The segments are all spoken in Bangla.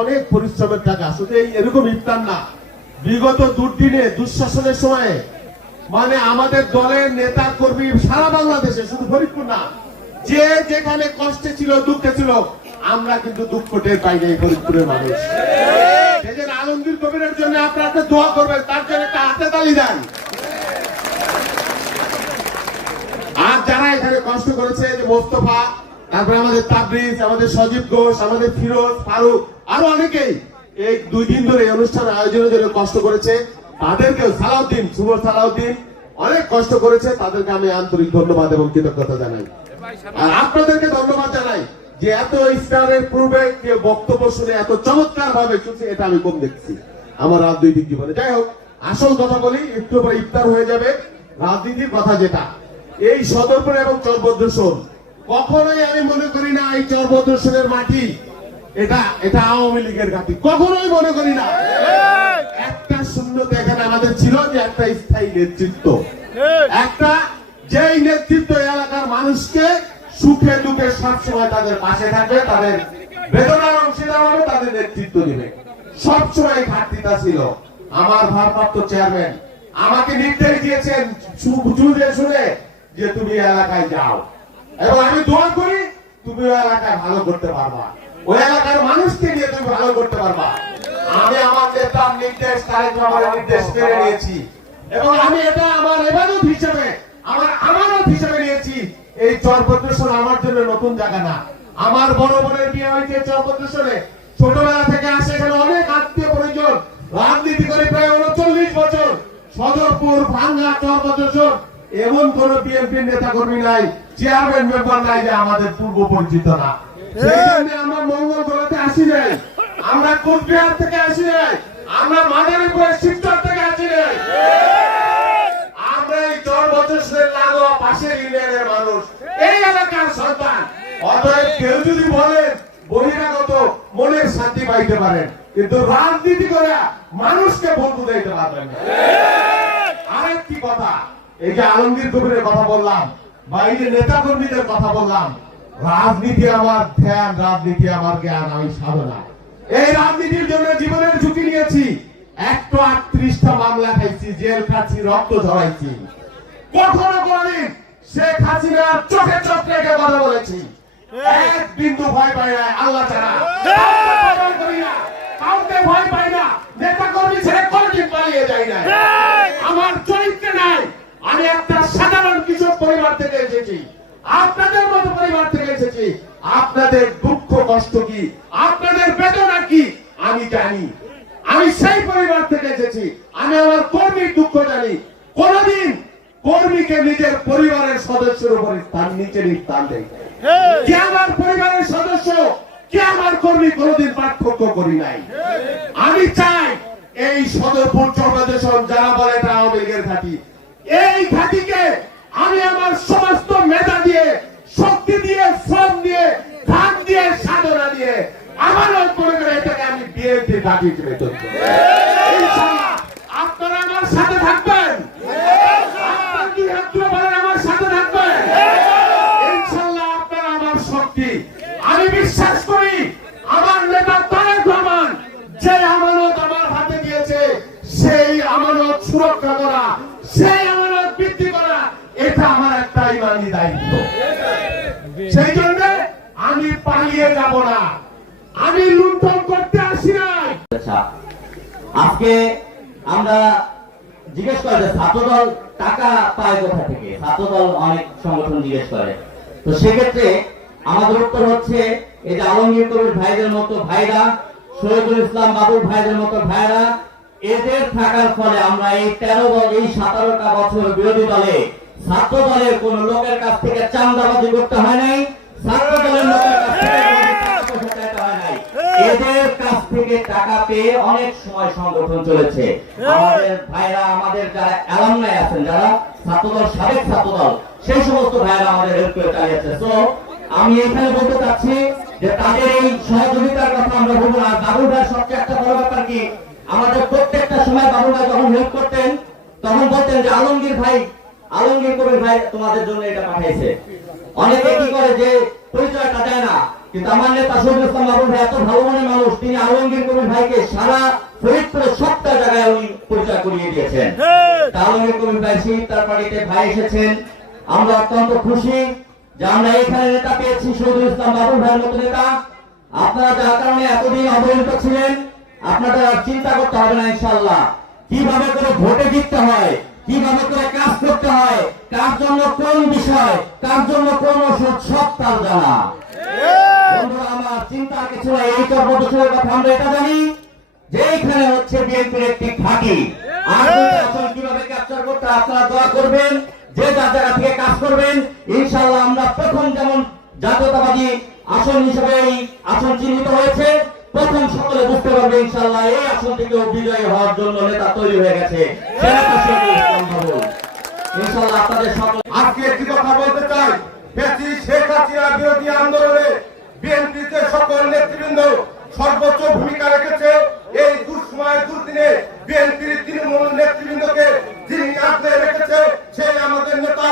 অনেক পরিশ্রমের টাকা, শুধু এরকম ইফতার না। বিগত দুর্দিনে, দুঃশাসনের সময়ে মানে আমাদের দলের নেতা কর্মী সারা বাংলাদেশে, শুধু ফরিদপুর না, যে যেখানে কষ্টে ছিল, দুঃখে ছিল, আমরা কিন্তু দুঃখ টের পাই নাই ফরিদপুরের মানুষ। সেদিন আলমগীর কবিরের জন্য আপনারা একটা দোয়া করবেন, তার জন্য একটা হাতে তালি দেন। আর যারা এখানে কষ্ট করেছে যে মোস্তফা, তারপরে আমাদের তাবরিজ, আমাদের সজীব ঘোষ, আমাদের ফিরোজ, ফারুক আরও অনেকেই এই দুই দিন ধরে এই অনুষ্ঠান আয়োজনের জন্য কষ্ট করেছে। তাদেরকেও সালাউদ্দিন, শুভ সালাউদ্দিন, অনেক কষ্ট করেছে। তাদেরকে আমি আন্তরিক ধন্যবাদ এবং কৃতজ্ঞতা জানাই। আর আপনাদেরকে ধন্যবাদ জানাই যে এত ইফতারের পূর্বে কেউ বক্তব্য শুনে এত চমৎকার ভাবে শুনছে, এটা আমি কম দেখছি আমার রাজনৈতিক জীবনে। যাই হোক, আসল কথা বলি, একটু পরে ইফতার হয়ে যাবে। রাজনীতির কথা যেটা, এই সদরপুর এবং চরভদ্রসন কখনোই আমি মনে করি না এই চরভদ্রসনের মাটি এটা এটা আওয়ামী লীগের ঘাঁটি কখনোই মনে করি না। একটা শূন্যতা এখানে আমাদের ছিল যে একটা স্থায়ী নেতৃত্ব। একটা যেই নেতৃত্ব এলাকার মানুষকে সুখে দুঃখে সবসময় তাদের পাশে থাকবে তাদের বেদনার অংশীদার হবে তাদের নেতৃত্ব দিবে। সবসময় ঘাটতিটা ছিল। আমার ভারপ্রাপ্ত চেয়ারম্যান আমাকে নির্দেশ দিয়েছেন চুজে শুনে যে তুমি এলাকায় যাও। এবং আমি দোয়া করি তুমি এলাকায় ভালো করতে পারবা। ওই এলাকার মানুষকে নিয়ে তুমি ভালো করতে পারবা। আমি আমার নেতার নির্দেশ, তারেক রহমানের নির্দেশ মেনে নিয়েছি। এবং আমি এটা আমার এবাদত হিসেবে, আমার আমানত হিসেবে নিয়েছি। এই চরপদ্রেশ্বর আমার জন্য নতুন জায়গা না। আমার বড় বোনের বিয়ে হয়েছে চরপদ্রেশ্বরে ছোটবেলা থেকে আসে এখানে অনেক আত্মীয় পরিজন, রাজনীতি করে প্রায় উনচল্লিশ বছর। সদরপুর, ভাঙ্গা চরপদ্রেশ্বর এমন কোন বিএনপি নেতা কর্মী নাই চেয়ারম্যান মেম্বার নাই যে আমাদের পূর্ব পরিচিত না। আমরা মঙ্গল আসি নাই আমরা কোচবিহার থেকে আসি আমরা মাদারীপুরের শিবচর থেকে আসি আমরা এই চর বছরের পাশের ইউনিয়নের মানুষ। এই এলাকার সন্তান। অতএব কেউ যদি বলেন বহিরাগত মনের শান্তি পাইতে পারেন কিন্তু রাজনীতি করে মানুষকে ভুল বুঝাইতে পারবেন না। আরেকটি কথা, এই যে আলমগীর কবিরের কথা বললাম বাইরে নেতা কর্মীদের কথা বললাম রাজনীতি আমার ধ্যান, রাজনীতি আমার জ্ঞান, আমি সাধনা। এই রাজনীতির জন্য জীবনের ঝুঁকি নিয়েছি। একশো আটত্রিশটা মামলা খাইছি, জেল খাচ্ছি, রক্ত ঝরাইছি। কখনো কোনদিন শেখ হাসিনার চোখে চোখ রেখে কথা বলেছি। এক বিন্দু ভয় পাই না, আল্লাহ ছাড়া কাউকে ভয় পাই না নেতা কর্মী ছেড়ে কোনদিন পালিয়ে যাই না। আমার চরিত্রে নাই, আমি একটা সাধারণ কৃষক পরিবার থেকে এসেছি। আপনাদের এসেছি আপনাদের দুঃখ কষ্ট কি? আপনাদের বেদনা কি? আমি জানি। আমি সেই পরিবার থেকে এসেছি। আমি আমার কর্মীর দুঃখ জানি। কোনদিন কর্মীকে নিজের পরিবারের সদস্যের উপরে স্থান নিচের স্থান দেয় কে আমার পরিবারের সদস্য? কে আমার কর্মী? কোনদিন পার্থক্য করি নাই। আমি চাই এই সদরপুর চর্মদেশন যারা বলে এটা আওয়ামী লীগের ঘাঁটি। এই ঘাঁটিকে আমি আমার সমস্ত মেধা দিয়ে শক্তি শ্রম দিয়ে ঘাট দিয়ে সাধনা দিয়ে আমার মনে করে এটাকে আমি বিএনপি ঘাঁটি হিসেবে তৈরি আপনারা আমার সাথে থাকবেন। বিশ্বাস করি, আমার নেতা তারেক রহমান যে আমানত আমার হাতে দিয়েছে, সেই আমানত সুরক্ষা করা, সেই আমানত বৃদ্ধি করা, এটা আমার একটা ইমানি দায়িত্ব। সেই জন্য আমি পালিয়ে যাব না। আমি লুণ্ঠন করতে আসি নাই। আচ্ছা আজকে আমরা জিজ্ঞেস করে যে ছাত্রদল টাকা পায় কোথা থেকে? ছাত্রদল অনেক সংগঠন জিজ্ঞেস করে। তো সেক্ষেত্রে আমাদের উত্তর হচ্ছে, এই যে আলমগীর কবির ভাইদের মতো ভাইরা, শহীদুল ইসলাম বাবুর ভাইদের মতো ভাইরা, এদের থাকার ফলে আমরা এই তেরো এই সতেরোটা বছর বিরোধী দলে ছাত্র দলের কোন লোকের কাছ থেকে চান্দাবাজি করতে হয় নাই ছাত্র দলের লোকের কাছ থেকে এদের কাছ থেকে টাকা পেয়ে অনেক সময় সংগঠন চলেছে। আমাদের ভাইরা, আমাদের যারা অ্যালামনাই আছেন, যারা ছাত্রদল, সাবেক ছাত্রদল, সেই সমস্ত ভাইরা আমাদের হেল্প করে চালিয়েছে। তো আমি এখানে বলতে চাচ্ছি যে তাদের এই সহযোগিতার কথা আমরা বলব না। বাবুল ভাই, সবচেয়ে একটা বড় ব্যাপার কি? আমাদের প্রত্যেকটা সময় বাবুল ভাই যখন হেল্প করতেন, তখন বলতেন যে, আলমগীর ভাই আলমগীর কবির ভাই তোমাদের জন্য এটা পাঠাইছে। অনেকে কি করে যে পরিচয়টা দেয় না কিন্তু আমার নেতা শহীদ ইসলাম বাবুল ভাই এত ভালো মনের মানুষ তিনি আলমগীর কবির ভাইকে সারা ফরিদপুরের সবটা জায়গায় উনি পরিচয় করিয়ে দিয়েছেন। আলমগীর কবির ভাই শহীদ তার বাড়িতে ভাই এসেছেন। আমরা অত্যন্ত খুশি যে আমরা এখানে নেতা পেয়েছি শহীদুল ইসলাম বাবুল ভাইয়ের মতো নেতা। আপনারা যার কারণে এতদিন অবহেলিত ছিলেন আপনাদের আর চিন্তা করতে হবে না ইনশাল্লাহ কীভাবে করে ভোটে জিততে হয় কীভাবে করে কাজ করতে হয়? কার জন্য কোন বিষয়? কার জন্য কোন ওষুধ? সব তার জানা। বন্ধুরা, আমার চিন্তা কিছু নাই। এই কথা আমরা এটা জানি। হচ্ছে বিএনপির একটি ফাঁকি আর কীভাবে ক্যাপচার করতে আপনারা দোয়া করবেন। যে যার জায়গা থেকে কাজ করবেন, ইনশাআল্লাহ আমরা প্রথম যেমন জাতীয়তাবাদী আসন হিসেবে এই আসন চিহ্নিত হয়েছে প্রথম সকলে বুঝতে পারবে ইনশাআল্লাহ এই আসন থেকেও বিজয়ী হওয়ার জন্য নেতা তৈরি হয়ে গেছে। ইনশাআল্লাহ আপনাদের আজকে একটি কথা বলতে চাই। বেশি শেখ হাসিনা বিরোধী আন্দোলনে বিএনপিতে সকল নেতৃবৃন্দ সর্বোচ্চ ভূমিকা রেখেছে। এই দুঃসময়, দুর্দিনে বিএনপির তৃণমূল নেতৃবৃন্দকে যিনি আগলে রেখেছে, সেই আমাদের নেতা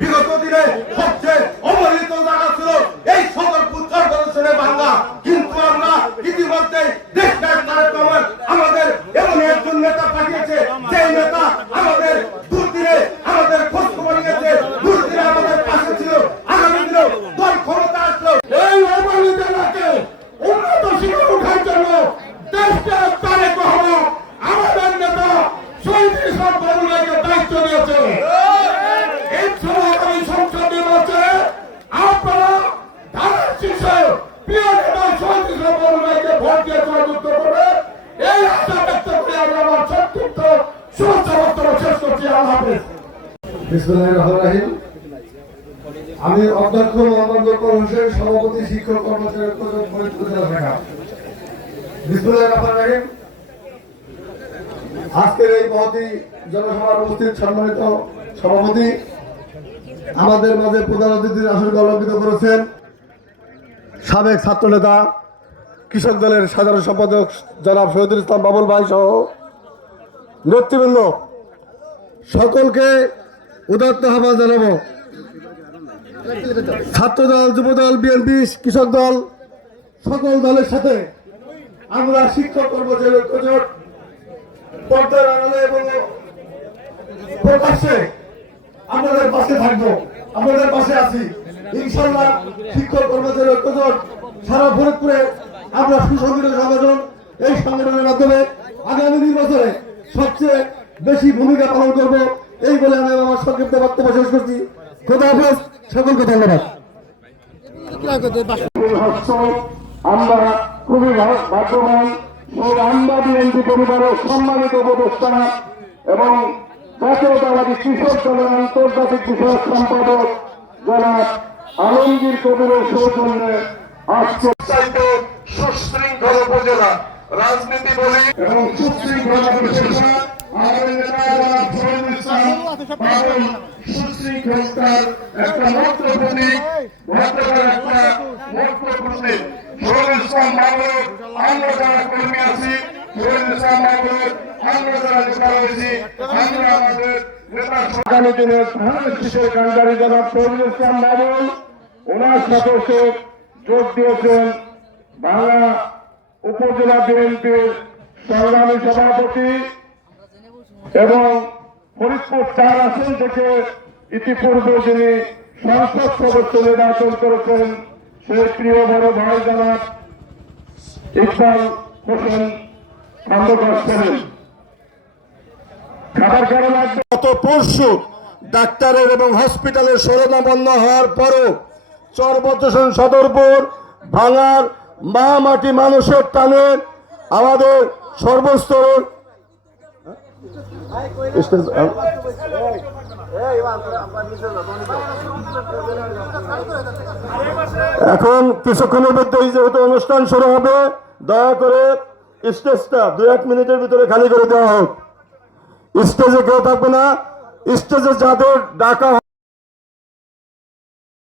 বিগত দিনে সবচেয়ে অবহেলিত জায়গা ছিল এই সদরপুর কর্পোরেশনের বাংলা। রহিম। আমি অধ্যক্ষ মোহাম্মদ বকর হোসেন, সভাপতি, শিক্ষক, কর্মচারী ফরিদপুর জেলা শাখা বিসমুল্লাহির রহমানির রহিম। আজকের এই মহতি জনসভার উপস্থিত সম্মানিত সভাপতি আমাদের মাঝে প্রধান অতিথির আসনকে অলঙ্কিত করেছেন সাবেক ছাত্রনেতা, কৃষক দলের সাধারণ সম্পাদক জনাব শহীদুল ইসলাম বাবুল ভাই সহ নেতৃবৃন্দ সকলকে উদাত্ত আহ্বান জানাব। ছাত্রদল, যুবদল, বিএনপি, কৃষক দল, সকল দলের সাথে আমরা শিক্ষক কর্মচারী ঐক্যজোট পর্দার আড়ালে এবং প্রকাশ্যে আপনাদের পাশে থাকব আপনাদের পাশে আছি। ইনশাল্লাহ শিক্ষক কর্মচারী ঐক্যজোট সারা ফরিদপুরে আমরা সুসংগঠিত সংগঠন এই সংগঠনের মাধ্যমে আগামী নির্বাচনে সবচেয়ে বেশি ভূমিকা পালন করব। এই বলে আমি আমার সংক্ষিপ্ত বক্তব্য শেষ করছি। খোদা হাফেজ সকলকে ধন্যবাদ। আমরা খুবই ভাগ্যবান সেই আমরা বিএনপি পরিবারের সম্মানিত উপদেষ্টা এবং জাতীয়তাবাদী কৃষক দলের আন্তর্জাতিক বিষয়ক সম্পাদক যারা আলমগীর কবিরের সৌজন্যে আজকে সুশৃঙ্খল উপজেলা। রাজনীতি বলি এবং সুশৃঙ্খলা পরিষেবা আমাদের নেতা জনাব ইসলাম বাবুল সুশৃঙ্খলতার একটা মন্ত্র প্রতীক একটা মন্ত্র প্রতীক শহীদুল ইসলাম বাবুল আমরা যারা কর্মী আছি ইসলাম আমরা যারা নেতা রয়েছি আমরা আমাদের আগামী দিনের প্রধান শিশুর কান্ডারি জনাব শহীদুল ইসলাম বাবুল ওনার এসে যোগ দিয়েছেন বাংলা উপজেলা বিএনপির সংগ্রামী সভাপতি এবং ফরিদপুর চার আসন থেকে ইতিপূর্বে যিনি সংসদ সদস্য নির্বাচন করেছেন, সেই প্রিয় বড় ভাই জনাব ইকবাল হোসেন খন্দকার ছিলেন খাবার লাগবে গত পরশু ডাক্তারের এবং হসপিটালের সরঞ্জাম বন্ধ হওয়ার পরও চরবদ্দশন সদরপুর, ভাঙার মা মাটি মানুষের টানে আমাদের সর্বস্তরের স্টেজ- এখন কিছুক্ষণের মধ্যেই যেহেতু অনুষ্ঠান শুরু হবে, দয়া করে স্টেজটা দু এক মিনিটের ভিতরে খালি করে দেওয়া হোক। স্টেজে কেউ থাকবে না। স্টেজে যাদের ডাকা